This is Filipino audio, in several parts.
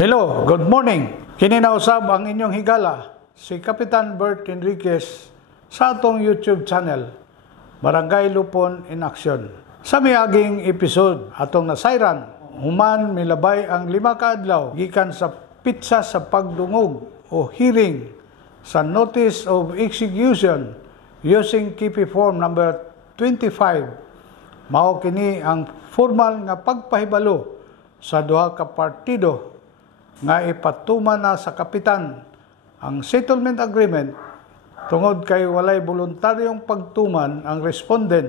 Hello, good morning. Kininausab ang inyong higala, si Kapitan Bert Enriquez sa atong YouTube channel, Barangay Lupon in Action. Sa miaging episode, atong nasayran, human milabay ang 5 ka adlaw gikan sa pitsa sa pagdungog o hearing sa Notice of Execution using KP Form number 25. Mao kini ang formal nga pagpahibalo sa duha ka partido nga ipatuman na sa kapitan ang settlement agreement tungod kay walay voluntaryong pagtuman ang respondent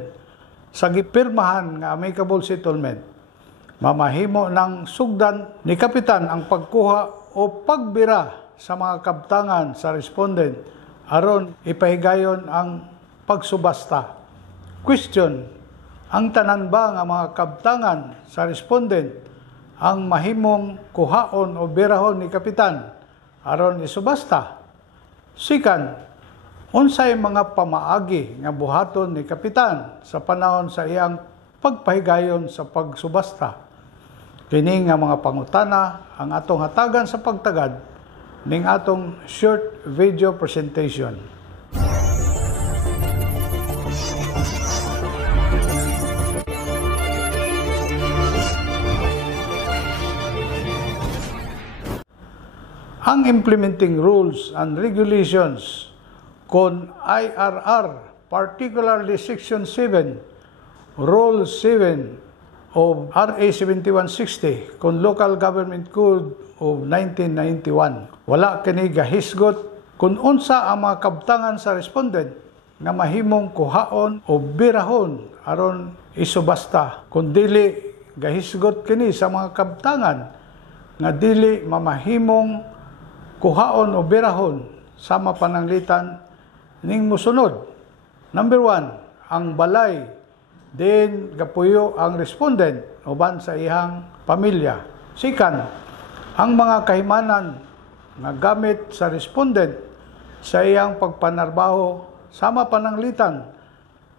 sa gipirmahan nga amicable settlement. Mamahimo ng sugdan ni kapitan ang pagkuha o pagbira sa mga kabtangan sa respondent aron ipahigayon ang pagsubasta. Question: ang tanan ba nga mga kabtangan sa respondent ang mahimong kuhaon o birahon ni kapitan aron isubasta? Sikan, unsay mga pamaagi nga buhaton ni kapitan sa panahon sa iyang pagpahigayon sa pagsubasta? Kini nga mga pangutana ang atong hatagan sa pagtagad ning atong short video presentation. Ang implementing rules and regulations kon IRR, particularly Section 7, Rule 7 of RA 7160 kon Local Government Code of 1991. Wala kini gahisgot kung unsa ang mga kabtangan sa respondent nga mahimong kuhaon o birahon aron isubasta, kun dili gahisgot kini sa mga kabtangan nga dili mamahimong kuhaon o birahon sama pananglitan ning musunod. Number 1, ang balay din gapuyo ang respondent uban sa ihang pamilya. Sikan, ang mga kahimanan nga gamit sa respondent sa iyang pagpanarbaho sama pananglitan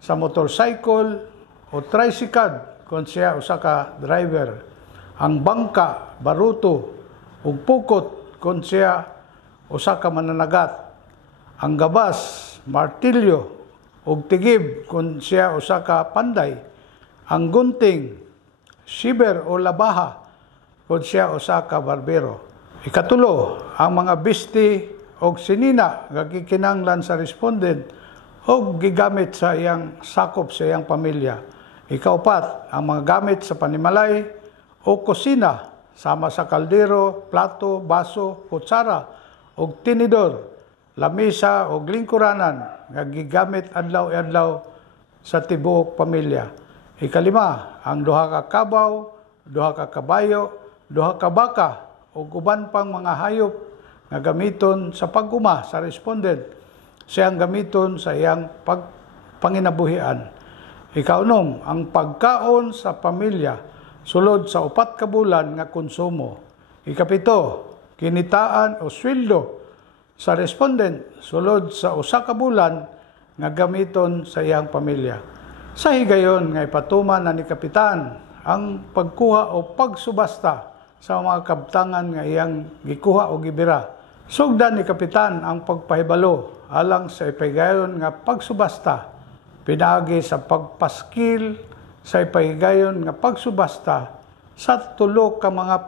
sa motorcycle o tricycle kung siya usa ka driver, ang bangka, baruto ug pukot kung siya usa ka mananagat, ang gabas, martilyo ug tigib kung siya usa ka panday, ang gunting, shiver o labaha kung siya usa ka barbero. Ikatulo, ang mga bisti o sinina nga gikinahanglan sa respondent o gigamit sa iyang sakop sa iyang pamilya. Ikaupat, ang mga gamit sa panimalay o kusina sama sa kaldero, plato, baso, kutsara og tinidor, lamisa og lingkuranan nga gigamit adlaw-adlaw sa tibuok pamilya. Ikalima, ang duha ka kabaw, duha ka kabayo, duha ka baka ug uban pang mga hayop nga gamiton sa pag-uma sa respondent siyang gamiton sa iyang panginabuhian. Ikaunom, ang pagkaon sa pamilya sulod sa 4 ka bulan nga konsumo. Ikapito, kinitaan o sweldo sa respondent sulod sa 1 ka bulan nga gamiton sa iyang pamilya. Sa higayon nga ipatuman na ni kapitan ang pagkuha o pagsubasta sa mga kabtangan nga iyang gikuha o gibira. Sugdan ni kapitan ang pagpahibalo alang sa ipahigayon nga pagsubasta pinaagi sa pagpaskil sa ipahigayon nga pagsubasta sa tulo ka mga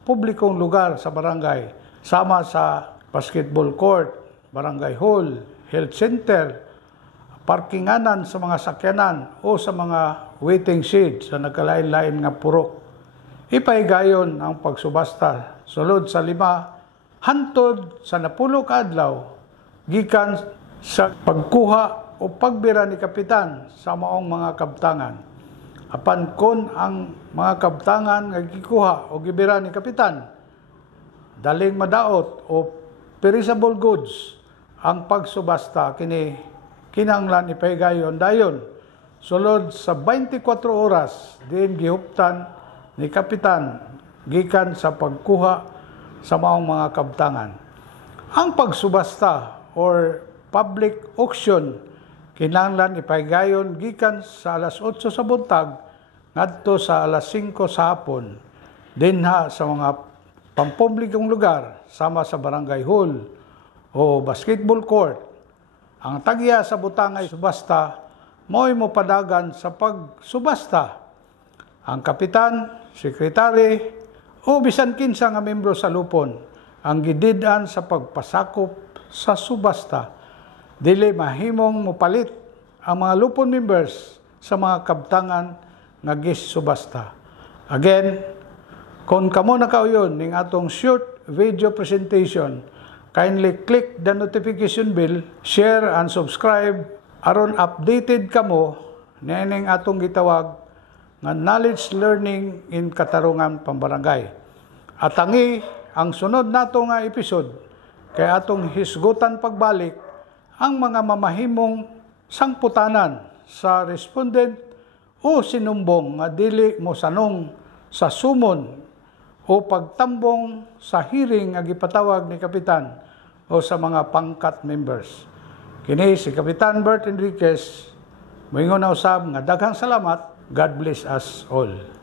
publikong lugar sa barangay, sama sa basketball court, barangay hall, health center, parkinganan sa mga sakyanan o sa mga waiting shed sa nagkalain-lain nga purok. Ipahigayon ang pagsubasta sulod sa 5 hantod sa 10 ka adlaw gikan sa pagkuha o pagbira ni kapitan sa maong mga kabtangan. Apan kon ang mga kabtangan nga gikuha o gibira ni kapitan daling madaot o perishable goods, ang pagsubasta kini kinahanglan ipahigayon dayon sulod sa 24 oras diin gihuptan ni kapitan gikan sa pagkuha sa maong mga kabtangan. Ang pagsubasta or public auction kinahanglan ipahigayon gikan sa alas 8 sa buntag ngadto sa alas 5 sa hapon dinha sa mga pampublikong lugar sama sa barangay hall o basketball court. Ang tagya sa butangay subasta mo'y mopadagan sa pagsubasta. Ang kapitan, sekretary o bisan kinsa nga membro sa lupon ang gidid-an sa pagpasakop sa subasta. Dili mahimong mopalit ang mga lupon members sa mga kabtangan nga gis-subasta. Again, kung kamo nakauyon ning atong short video presentation, kindly click the notification bell, share and subscribe aron updated kamo nining atong gitawag nga knowledge learning in Katarungan Pambarangay. At ang sunod nato nga episode kay atong hisgutan pagbalik ang mga mamahimong sangputanan sa respondent o sinumbong nga dili mo sanong sa sumon o pagtambong sa hearing nga gipatawag ni Kapitan o sa mga pangkat members. Kini si Kapitan Bert Enriquez, moingon na usab nga daghang salamat. God bless us all.